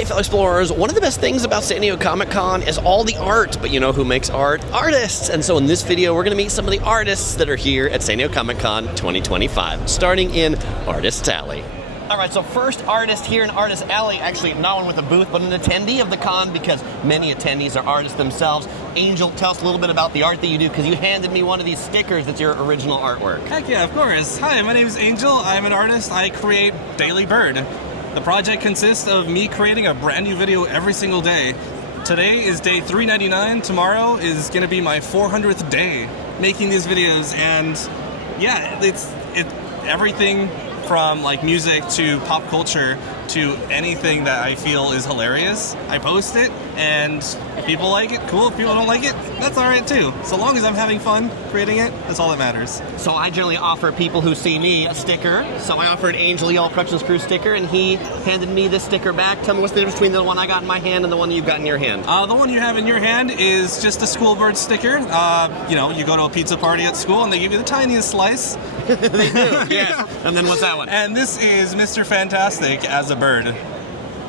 Hey, fellow explorers, one of the best things about San Diego Comic-Con is all the art, but you know who makes art? Artists! And so in this video, we're going to meet some of the artists that are here at San Diego Comic-Con 2025, starting in Artist Alley. All right, so first artist here in Artist Alley, actually not one with a booth, but an attendee of the con because many attendees are artists themselves. Angel, tell us a little bit about the art that you do because you handed me one of these stickers that's your original artwork. Heck yeah, of course. Hi, my name is Angel. I'm an artist. I create Dailybrrd. The project consists of me creating a brand new video every single day. Today is day 399. Tomorrow is going to be my 400th day making these videos, and yeah, it's everything from like music to pop culture to anything that I feel is hilarious. I post it, and if people like it, cool. If people don't like it, that's all right too. So long as I'm having fun creating it, that's all that matters. So I generally offer people who see me a sticker. So I offered Angel the All Productions Crew sticker, and he handed me this sticker back. Tell me what's the difference between the one I got in my hand and the one you've got in your hand. The one you have in your hand is just a Schoolbird sticker. You know, you go to a pizza party at school, and they give you the tiniest slice. They do, yes. And then what's that one? And this is Mr. Fantastic as a bird.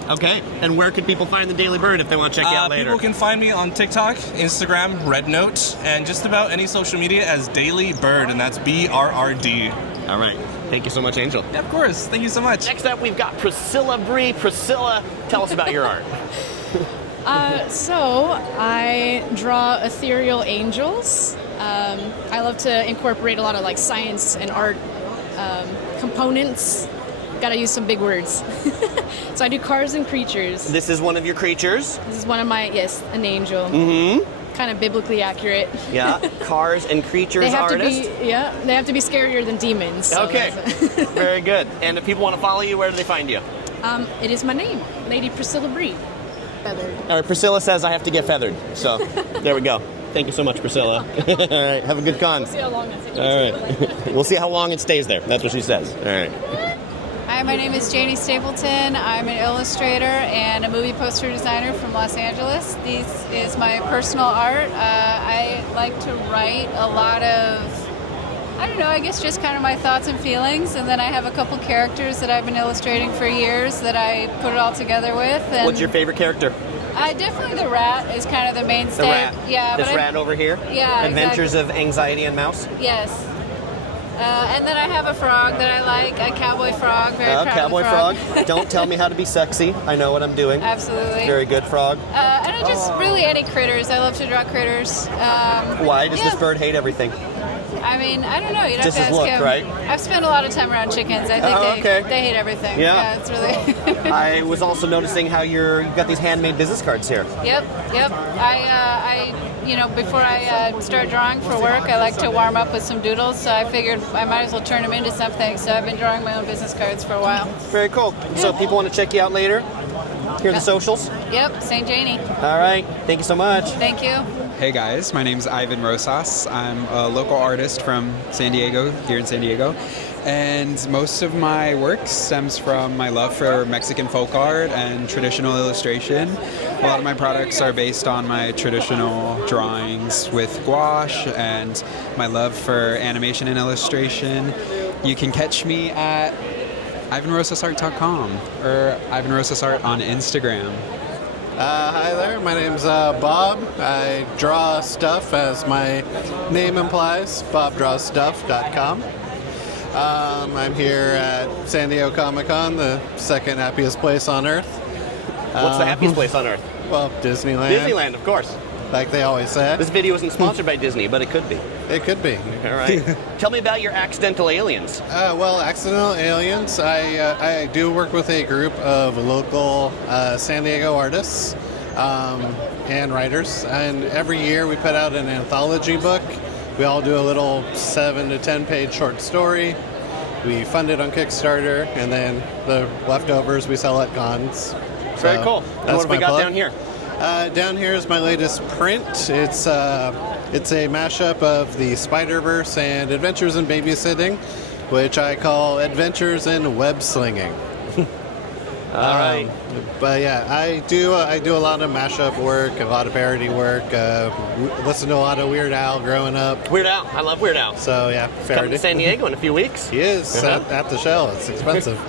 Okay, and where can people find the Dailybrrd if they want to check you out later? People can find me on TikTok, Instagram, RedNote, and just about any social media as Dailybrrd, and that's B-R-R-D. All right. Thank you so much, Angel. Yeah, of course. Thank you so much. Next up, we've got Prescilla Bree. Prescilla, tell us about your art. So I draw ethereal angels. I love to incorporate a lot of like science and art components. Gotta use some big words. So I do cars and creatures. This is one of your creatures? This is one of my, yes, an angel. Mm-hmm. Kind of biblically accurate. Yeah, cars and creatures artist. They have to be scarier than demons. So okay, very good. And if people want to follow you, where do they find you? It is my name, Lady Prescilla Bree. Feathered. All right, Priscilla says I have to get feathered. So there we go. Thank you so much, Priscilla. All right, have a good con. We'll see how long that takes. All right. We'll see how long it stays there. That's what she says. All right. Hi, my name is Janie Stapleton. I'm an illustrator and a movie poster designer from Los Angeles. This is my personal art. I like to write a lot of, I don't know, I guess just kind of my thoughts and feelings, and then I have a couple characters that I've been illustrating for years that I put it all together with. And what's your favorite character? Definitely the rat is kind of the mainstay. The rat? Yeah. This rat over here? Yeah, Adventures of Anxiety and Mouse? Yes. And then I have a frog that I like, a cowboy frog. Very proud cowboy of the frog. Don't tell me how to be sexy. I know what I'm doing. Absolutely. Very good frog. And I just really any critters. I love to draw critters. Why does this bird hate everything? I mean, I don't know. You'd have Just to his ask look, him. right? I've spent a lot of time around chickens. I think they hate everything. Yeah. It's really. I was also noticing how you've got these handmade business cards here. Yep. Before I start drawing for work, I like to warm up with some doodles. So I figured I might as well turn them into something. So I've been drawing my own business cards for a while. Very cool. So if people want to check you out later, here are the socials. Yep. St. Janie. All right. Thank you so much. Thank you. Hey guys, my name's Ivan Rosas. I'm a local artist from San Diego, here in San Diego. And most of my work stems from my love for Mexican folk art and traditional illustration. A lot of my products are based on my traditional drawings with gouache and my love for animation and illustration. You can catch me at ivanrosasart.com or ivanrosasart on Instagram. Hi there, my name's Bob. I draw stuff, as my name implies, bobdrawstuff.com. I'm here at San Diego Comic-Con, the second happiest place on Earth. What's the happiest place on Earth? Well, Disneyland. Disneyland, of course. Like they always say. This video isn't sponsored by Disney, but it could be. It could be. All right. Tell me about your accidental aliens. Accidental aliens. I do work with a group of local San Diego artists and writers, and every year we put out an anthology book. We all do a little 7 to 10 page short story. We fund it on Kickstarter, and then the leftovers we sell at cons. Very cool. And what have we got down here? Down here is my latest print. It's a mashup of the Spider-Verse and Adventures in Babysitting, which I call Adventures in Web Slinging. All right. But yeah, I do a lot of mashup work, a lot of parody work. Listen to a lot of Weird Al growing up. Weird Al, I love Weird Al. So yeah, coming to San Diego in a few weeks. He is at the show. It's expensive,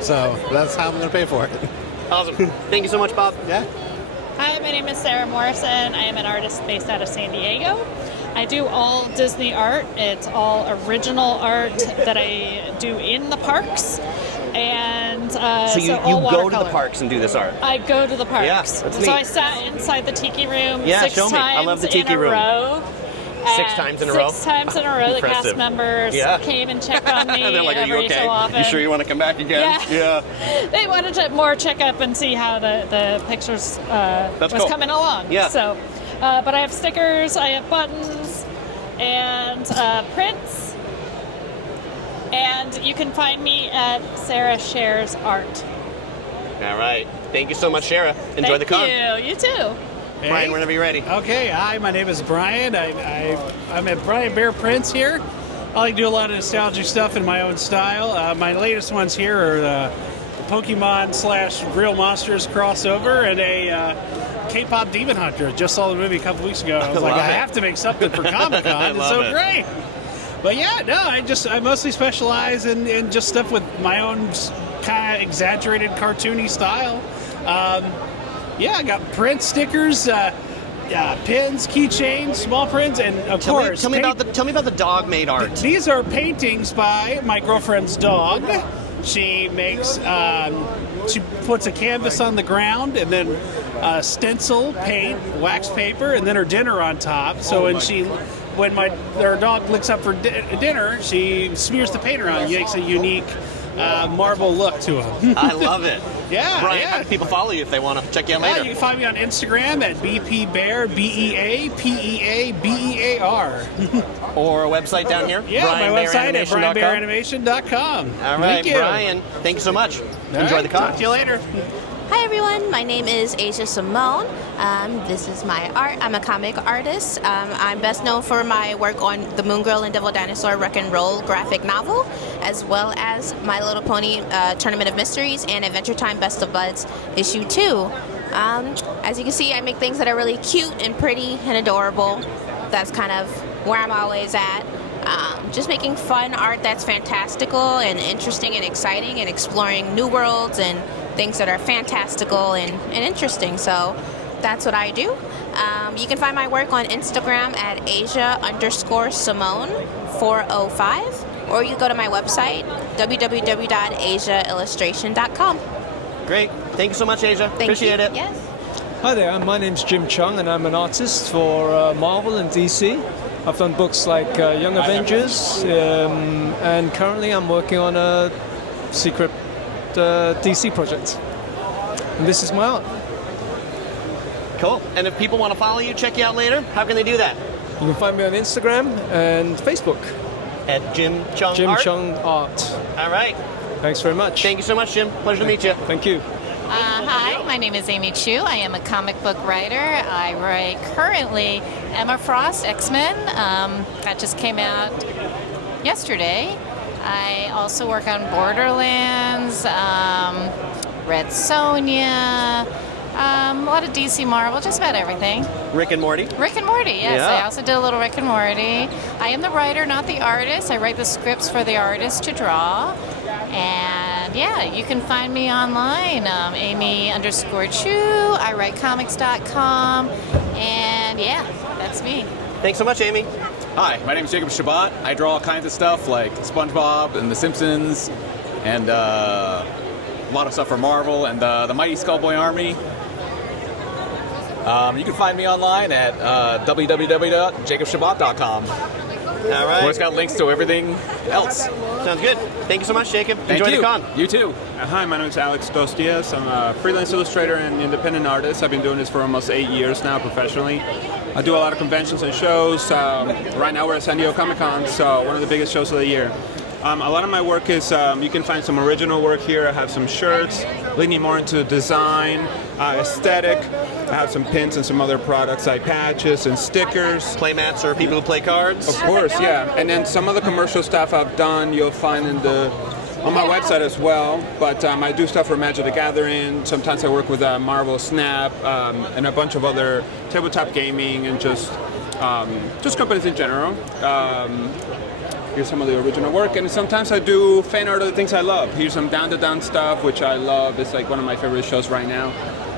so that's how I'm going to pay for it. Awesome. Thank you so much, Bob. Yeah. Hi, my name is Sara Morrison. I am an artist based out of San Diego. I do all Disney art. It's all original art that I do in the parks. And So you all go to the watercolor. parks and do this art? I go to the parks. Yeah, that's so neat. I sat inside the tiki room Yeah, 6 show me. I times love the tiki in a room. row. 6 times in a row? 6 times in a row. The Impressive. cast members Yeah. came and checked on me And they're like, are you every okay? so often. You sure you want to come back again? Yeah. They wanted to more check up and see how the pictures was cool. coming along. Yeah. So, but I have stickers, I have buttons, and prints. And you can find me at Sarah Shares Art. All right. Thank you so much, Shara. Enjoy the con. Thank you. You too. Brian, whenever you're ready. Okay, hi, my name is Brian. I'm at Brian Bear Prints here. I like to do a lot of nostalgic stuff in my own style. My latest ones here are the Pokemon / Real Monsters crossover and a K-pop Demon Hunter. Just saw the movie a couple weeks ago. I was like, love I it. have to make something for Comic-Con. I It's love so it. great. But yeah, no, I mostly specialize in just stuff with my own kind of exaggerated cartoony style. Yeah, I got print stickers, pins, keychains, small prints, and of course, Tell me about the dog-made art. these are paintings by my girlfriend's dog. She makes, she puts a canvas on the ground and then stencil, paint, wax paper, and then her dinner on top. So when her dog looks up for dinner, she smears the paint around. It makes a unique marble look to him. I love it. Yeah, Brian, yeah. how can people follow you if they want to check you out later? You can find me on Instagram at bpbear, BEAPEABEAR. Or a website down here? Yeah, my website at BrianBearAnimation.com. brianbearanimation.com. All right, Thank you. Brian, thank you so much. All Enjoy right, the con. Talk to you later. Hi everyone, my name is Asia Simone. This is my art. I'm a comic artist. I'm best known for my work on the Moon Girl and Devil Dinosaur Rock and Roll graphic novel, as well as My Little Pony Tournament of Mysteries and Adventure Time Best of Buds issue 2. As you can see, I make things that are really cute and pretty and adorable. That's kind of where I'm always at. Just making fun art that's fantastical and interesting and exciting and exploring new worlds and things that are fantastical and interesting. So that's what I do. You can find my work on Instagram at Asia_Simone405, or you can go to my website, www.asiaillustration.com. Great. Thank you so much, Asia. Thank Appreciate you. it. Yes. Hi there, my name's Jim Cheung and I'm an artist for Marvel and DC. I've done books like Young Avengers and currently I'm working on a secret DC project. And this is my art. Cool. And if people want to follow you, check you out later, how can they do that? You can find me on Instagram and Facebook. At Jim Cheung Jim Art? Cheung Art. All right. Thanks very much. Thank you so much, Jim. Pleasure to meet you. Thank you. Hi, my name is Amy Chu. I am a comic book writer. I write currently Emma Frost, X-Men. That just came out yesterday. I also work on Borderlands, Red Sonja, a lot of DC Marvel, just about everything. Rick and Morty. Rick and Morty, yes. Yeah. I also did a little Rick and Morty. I am the writer, not the artist. I write the scripts for the artist to draw. And yeah, you can find me online, Amy_Chu. I write comics.com. And yeah, that's me. Thanks so much, Amy. Hi, my name is Jacob Chabot. I draw all kinds of stuff like SpongeBob and The Simpsons and a lot of stuff for Marvel and the Mighty Skullboy Army. You can find me online at www.jacobchabot.com. All right. Where it's got links to everything else. Sounds good. Thank you so much, Jacob. Thank Enjoy you. the con. You too. Hi, my name is Alex Dos Diaz. I'm a freelance illustrator and independent artist. I've been doing this for almost 8 years now professionally. I do a lot of conventions and shows. Right now we're at San Diego Comic-Con, so one of the biggest shows of the year. A lot of my work is, you can find some original work here. I have some shirts, leaning more into design, aesthetic. I have some pins and some other products like patches and stickers. Playmats or people who play cards? Of course, yeah. And then some of the commercial stuff I've done, you'll find on my website as well. But I do stuff for Magic the Gathering. Sometimes I work with Marvel Snap and a bunch of other tabletop gaming and just companies in general. here's some of the original work. And sometimes I do fan art of the things I love. Here's some Down to Down stuff, which I love. It's like one of my favorite shows right now.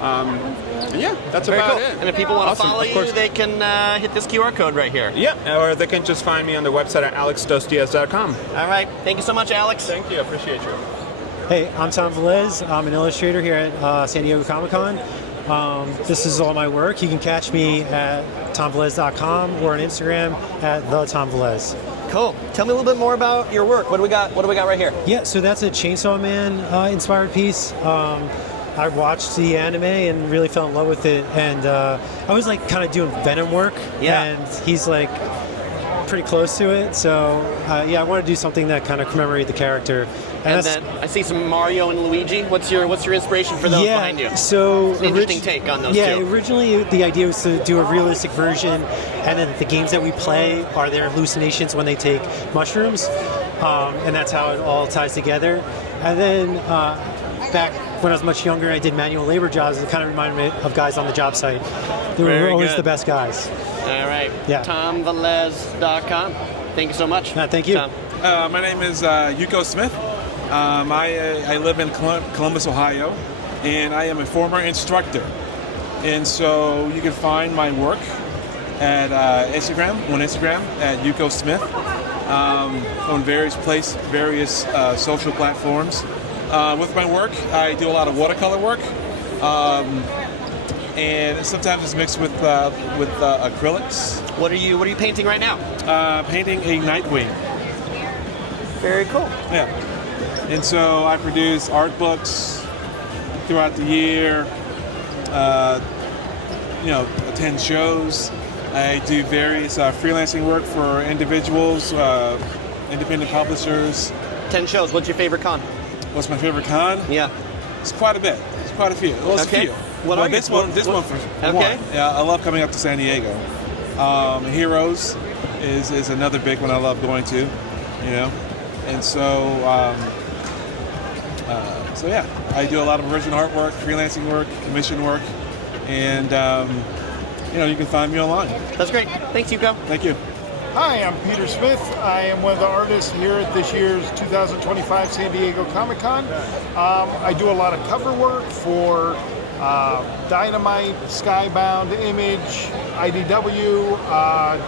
And yeah, that's Very about cool. it. And if people want to follow of you, course. they can hit this QR code right here. Yeah, or they can just find me on the website at alexdosdiaz.com. All right. Thank you so much, Alex. Thank you. I appreciate you. Hey, I'm Tom Velez. I'm an illustrator here at San Diego Comic-Con. This is all my work. You can catch me at tomvelez.com or on Instagram at @thetomvelez. Cool. Tell me a little bit more about your work. What do we got right here? Yeah, so that's a Chainsaw Man inspired piece. I watched the anime and really fell in love with it, and I was like kind of doing Venom work, and he's like pretty close to it. So yeah, I want to do something that kind of commemorate the character. And then I see some Mario and Luigi. What's your inspiration for those behind you? So it's an interesting take on those two. Yeah, originally the idea was to do a realistic version, and then the games that we play are their hallucinations when they take mushrooms, and that's how it all ties together. And then back when I was much younger, I did manual labor jobs. It kind of reminded me of guys on the job site. They were always the best guys. All right. Yeah. TomVelez.com. Thank you so much. Thank you. Tom. My name is Uko Smith. I live in Columbus, Ohio, and I am a former instructor. And so you can find my work at Instagram at Uko Smith, on various social platforms. With my work, I do a lot of watercolor work, and sometimes it's mixed with acrylics. What are you painting right now? Painting a Nightwing. Very cool. Yeah. And so I produce art books throughout the year. Attend shows. I do various freelancing work for individuals, independent publishers. 10 shows. What's your favorite con? What's my favorite con? Yeah. It's quite a bit. It's quite a few. Well, it's Okay. a few. What are this your- one for Okay. one. Yeah, I love coming up to San Diego. Heroes is another big one I love going to, And so, yeah, I do a lot of original artwork, freelancing work, commission work, and you can find me online. That's great. Thanks, Uko. Thank you. Hi, I'm Peter Smith. I am one of the artists here at this year's 2025 San Diego Comic-Con. I do a lot of cover work for Dynamite, Skybound, Image, IDW,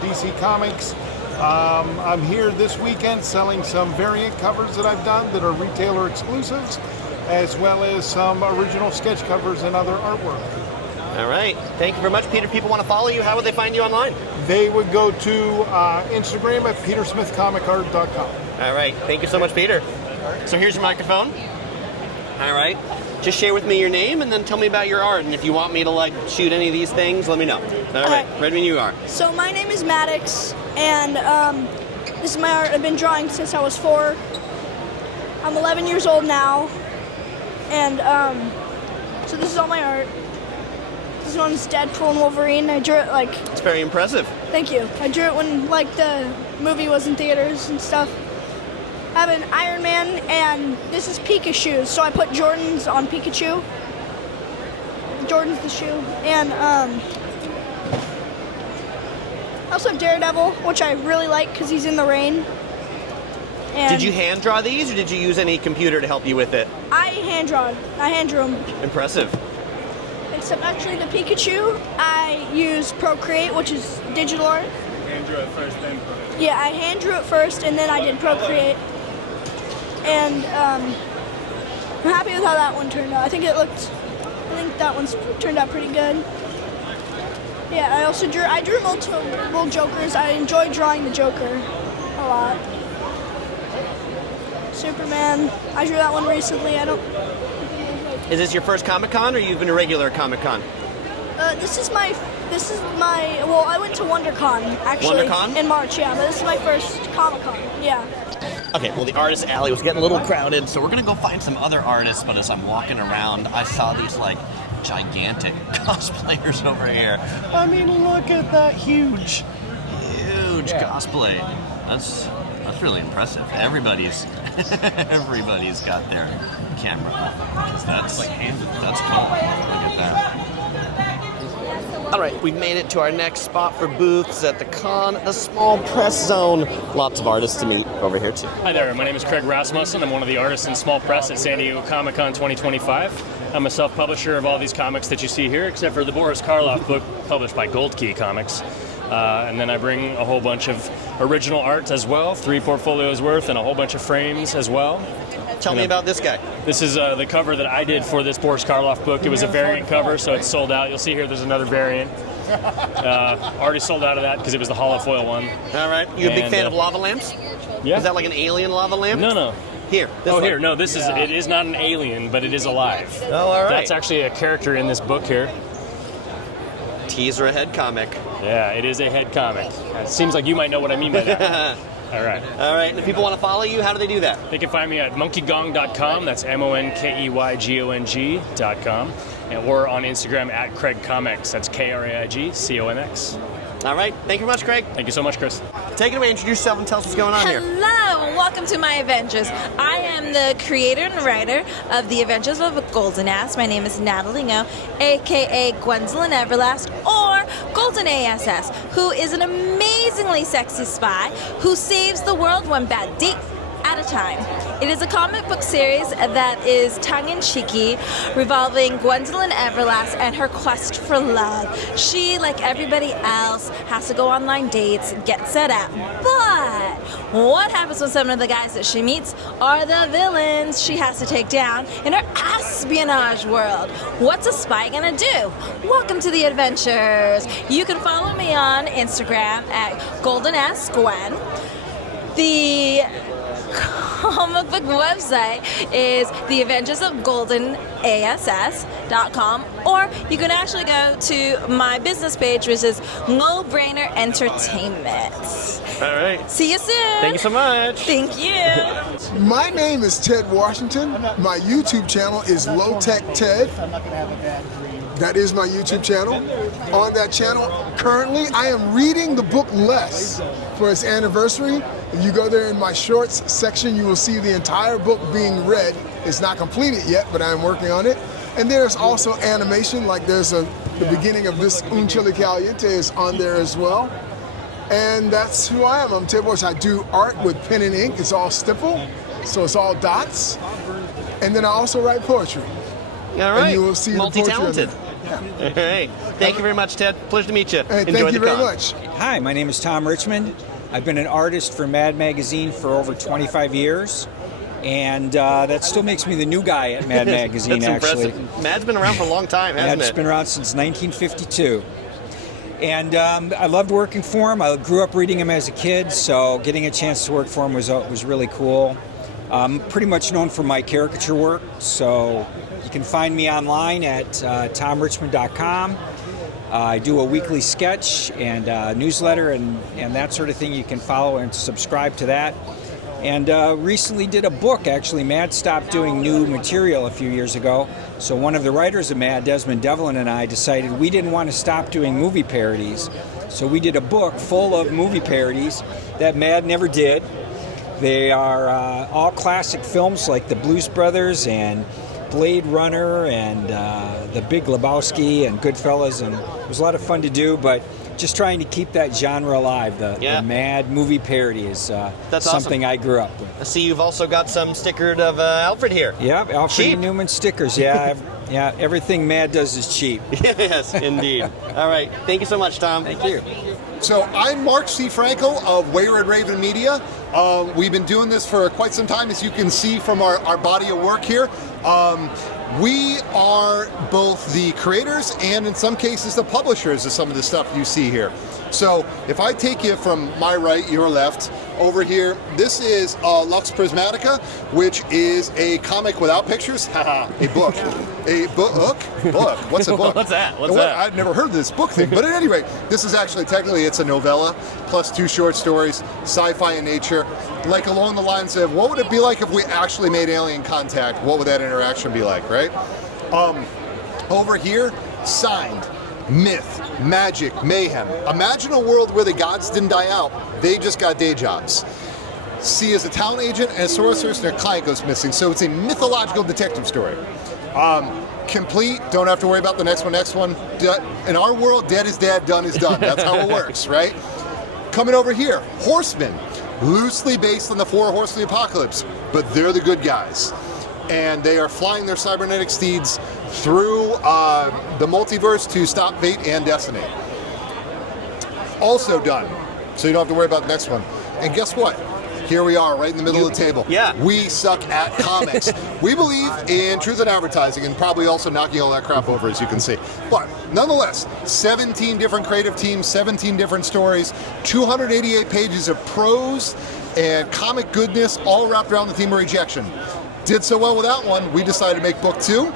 DC Comics. I'm here this weekend selling some variant covers that I've done that are retailer exclusives, as well as some original sketch covers and other artwork. All right. Thank you very much, Peter. People want to follow you. How would they find you online? They would go to Instagram at petersmithcomicart.com. All right. Thank you so much, Peter. So here's your microphone. All right. Just share with me your name and then tell me about your art. And if you want me to shoot any of these things, let me know. All right. Ready when you are. So my name is Maddox, and this is my art. I've been drawing since I was 4. I'm 11 years old now, and so this is all my art. This one's Deadpool and Wolverine. I drew it It's very impressive. Thank you. I drew it when the movie was in theaters and stuff. I have an Iron Man, and this is Pikachu. So I put Jordan's on Pikachu. Jordan's the shoe, and I also have Daredevil, which I really like because he's in the rain. And Did you hand draw these, or did you use any computer to help you with it? I hand drew them. Impressive. Except actually the Pikachu, I use Procreate, which is digital art. Hand drew it first, then Procreate. Yeah, I hand drew it first, and then I did Procreate. And I'm happy with how that one turned out. I think that one's turned out pretty good. Yeah, I drew multiple Jokers. I enjoy drawing the Joker a lot. Superman, I drew that one recently. Is this your first Comic-Con, or you've been a regular Comic-Con? This is my, well, I went to WonderCon, actually. WonderCon? In March, yeah, but this is my first Comic-Con, yeah. Okay, well, the artist alley was getting a little crowded, so we're going to go find some other artists, but as I'm walking around, I saw these, gigantic cosplayers over here. I mean, look at that huge cosplay. That's really impressive. Everybody's got their camera, because that's cool. Look at that. All right, we've made it to our next spot for booths at the con, the small press zone. Lots of artists to meet over here too. Hi there, my name is Kraig Rasmussen. I'm one of the artists in small press at San Diego Comic-Con 2025. I'm a self-publisher of all these comics that you see here, except for the Boris Karloff book published by Gold Key Comics. And then I bring a whole bunch of original art as well, 3 portfolios worth, and a whole bunch of frames as well. Tell me about this guy. This is the cover that I did for this Boris Karloff book. It was a variant cover, so it's sold out. You'll see here there's another variant. Already sold out of that because it was the holofoil one. All right. You a big fan of lava lamps? Yeah. Is that like an alien lava lamp? No. Here. This one. Here. No, this is. It is not an alien, but it is alive. Oh, all right. That's actually a character in this book here. Teaser a head comic. Yeah, it is a head comic. It seems like you might know what I mean by that. All right. All right. And if people want to follow you, how do they do that? They can find me at monkeygong.com. That's MONKEYGONG.com. Or on Instagram at Kraig Comics. That's KRAIGCOMX. All right. Thank you very much, Kraig. Thank you so much, Chris. Take it away. Introduce yourself and tell us what's going on here. Hello, and welcome to my Avengers. I am the creator and writer of the Avengers of Golden Ass. My name is Natalie, aka Gwendolyn Everlast, or Golden A.S.S, who is an amazingly sexy spy who saves the world one bad date at a time. It is a comic book series that is tongue-in-cheeky, revolving Gwendolyn Everlast and her quest for love. She, like everybody else, has to go on online dates, get set up. But what happens when some of the guys that she meets are the villains she has to take down in her espionage world? What's a spy gonna do? Welcome to the adventures. You can follow me on Instagram at GoldenAskGwen. The comic book website is the Avengers of Golden ASS.com, or you can actually go to my business page, which is No Brainer Entertainment. All right. See you soon. Thank you so much. Thank you. My name is Ted Washington. My YouTube channel is Low Tech Ted. That is my YouTube channel. On that channel, currently, I am reading the book Less for its anniversary. If you go there in my shorts section, you will see the entire book being read. It's not completed yet, but I'm working on it. And there's also animation, like there's the beginning of this Un Chile Caliente is on there as well. And that's who I am. I'm Ted Washington. I do art with pen and ink. It's all stipple, so it's all dots. And then I also write poetry. All right. And you will see multi-talented. Yeah. All right. Thank you very much, Ted. Pleasure to meet you. Hey, Enjoy thank you the very con. much. Hi, my name is Tom Richmond. I've been an artist for Mad Magazine for over 25 years, and that still makes me the new guy at Mad Magazine, That's actually. impressive. Mad's been around for a long time, hasn't Mad's it? been around since 1952. And I loved working for him. I grew up reading him as a kid, so getting a chance to work for him was really cool. I'm pretty much known for my caricature work, so you can find me online at tomrichmond.com. I do a weekly sketch and newsletter and that sort of thing. You can follow and subscribe to that. And recently did a book, actually. Mad stopped doing new material a few years ago. So one of the writers of Mad, Desmond Devlin, and I decided we didn't want to stop doing movie parodies. So we did a book full of movie parodies that Mad never did. They are all classic films like The Blues Brothers and Blade Runner and The Big Lebowski and Goodfellas, and it was a lot of fun to do, but just trying to keep that genre alive. The Mad movie parody is That's something awesome. I grew up with. I see you've also got some stickered of Alfred here. Yeah, Alfred Cheap. Newman stickers. Yeah, yeah. Everything Mad does is cheap. Yes, indeed. All right. Thank you so much, Tom. Thank you. So I'm Mark C. Frankel of Wayward Raven Media. We've been doing this for quite some time, as you can see from our body of work here. We are both the creators and in some cases the publishers of some of the stuff you see here. So if I take you from my right, your left, over here, this is Lux Prismatica, which is a comic without pictures. Haha, a book. A book? Book. What's a book? What's that? What's Well, that? I've never heard of this book thing. But at any rate, this is actually, technically, it's a novella plus 2 short stories, sci-fi in nature. Like along the lines of, what would it be like if we actually made alien contact? What would that interaction be like, right? Over here, Signed. Myth, magic, mayhem. Imagine a world where the gods didn't die out. They just got day jobs. C is a town agent and a sorceress, and their client goes missing. So it's a mythological detective story. complete, don't have to worry about the next one. In our world, dead is dead, done is done. That's how it works, right? Coming over here, Horsemen, loosely based on the 4 Horsemen Apocalypse, but they're the good guys. And they are flying their cybernetic steeds through the multiverse to stop fate and destiny. Also done, so you don't have to worry about the next one. And guess what? Here we are, right in the middle of the table. Yeah. We suck at comics. We believe in truth in advertising and probably also knocking all that crap over, as you can see. But nonetheless, 17 different creative teams, 17 different stories, 288 pages of prose and comic goodness, all wrapped around the theme of rejection. Did so well with that one, we decided to make book 2.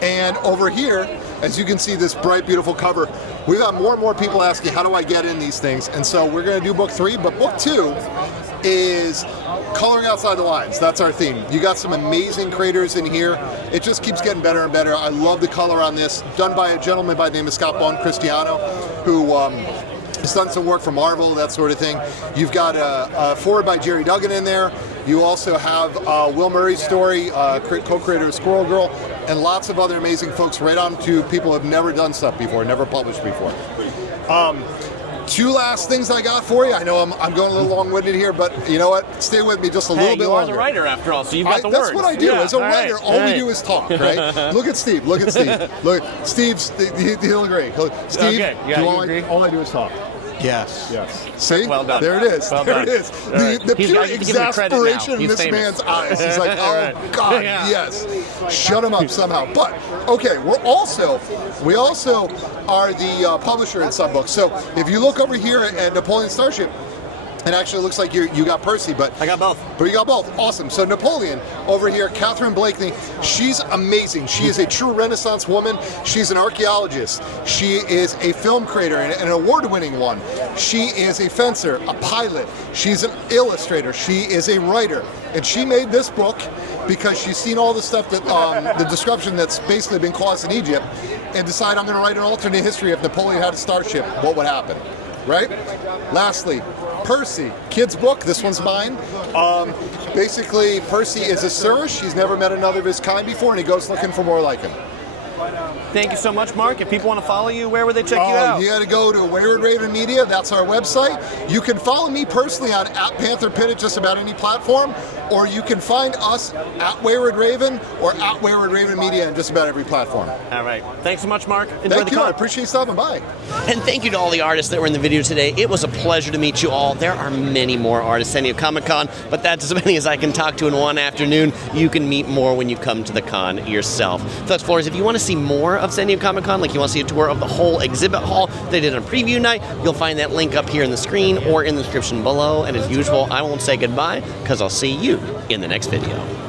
And over here, as you can see, this bright, beautiful cover, we've got more and more people asking, how do I get in these things? And so we're going to do book 3, but book 2 is coloring outside the lines. That's our theme. You got some amazing creators in here. It just keeps getting better and better. I love the color on this. Done by a gentleman by the name of Scott Cristiano, who has done some work for Marvel, that sort of thing. You've got a forward by Jerry Duggan in there. You also have Will Murray's story, co-creator of Squirrel Girl, and lots of other amazing folks, right on to people who have never done stuff before, never published before. 2 last things I got for you. I know I'm going a little long-winded here, but you know what? Stay with me just a little bit longer. You are the writer after all, so you've got the words. That's what I do. Yeah, As a writer, all we do is talk, right? Look at Steve. Look, Steve's, he'll agree. Steve, okay. all I do is talk. Yes. See? Well done. There it is. Well there done. it is. Right. The pure exasperation in He's this famous. man's eyes. He's like, oh, Right. God, Yeah. yes. Shut him up somehow. But, okay, we also are the publisher in some books. So if you look over here at Napoleon Starship, it actually looks like you got Percy, but I got both. But you got both. Awesome. So Napoleon over here, Catherine Blakeney, she's amazing. She is a true Renaissance woman. She's an archaeologist. She is a film creator, and an award-winning one. She is a fencer, a pilot. She's an illustrator. She is a writer, and she made this book because she's seen all the stuff that the description that's basically been caused in Egypt, and decided I'm going to write an alternate history. If Napoleon had a starship, what would happen? Right? Lastly, Percy, kid's book. This one's mine. Basically, Percy is a Surish. He's never met another of his kind before, and he goes looking for more like him. Thank you so much, Mark. If people want to follow you, where would they check you out? You got to go to Wayward Raven Media. That's our website. You can follow me personally on @PantherPit at just about any platform, or you can find us at Wayward Raven or at Wayward Raven Media on just about every platform. All right. Thanks so much, Mark. Enjoy Thank the you. I con. appreciate you stopping by. And thank you to all the artists that were in the video today. It was a pleasure to meet you all. There are many more artists at San Diego Comic-Con, but that's as many as I can talk to in one afternoon. You can meet more when you come to the con yourself. So Explorers, if you want to see more of San Diego Comic-Con, like you want to see a tour of the whole exhibit hall they did on preview night, you'll find that link up here in the screen or in the description below. And as usual, I won't say goodbye because I'll see you in the next video.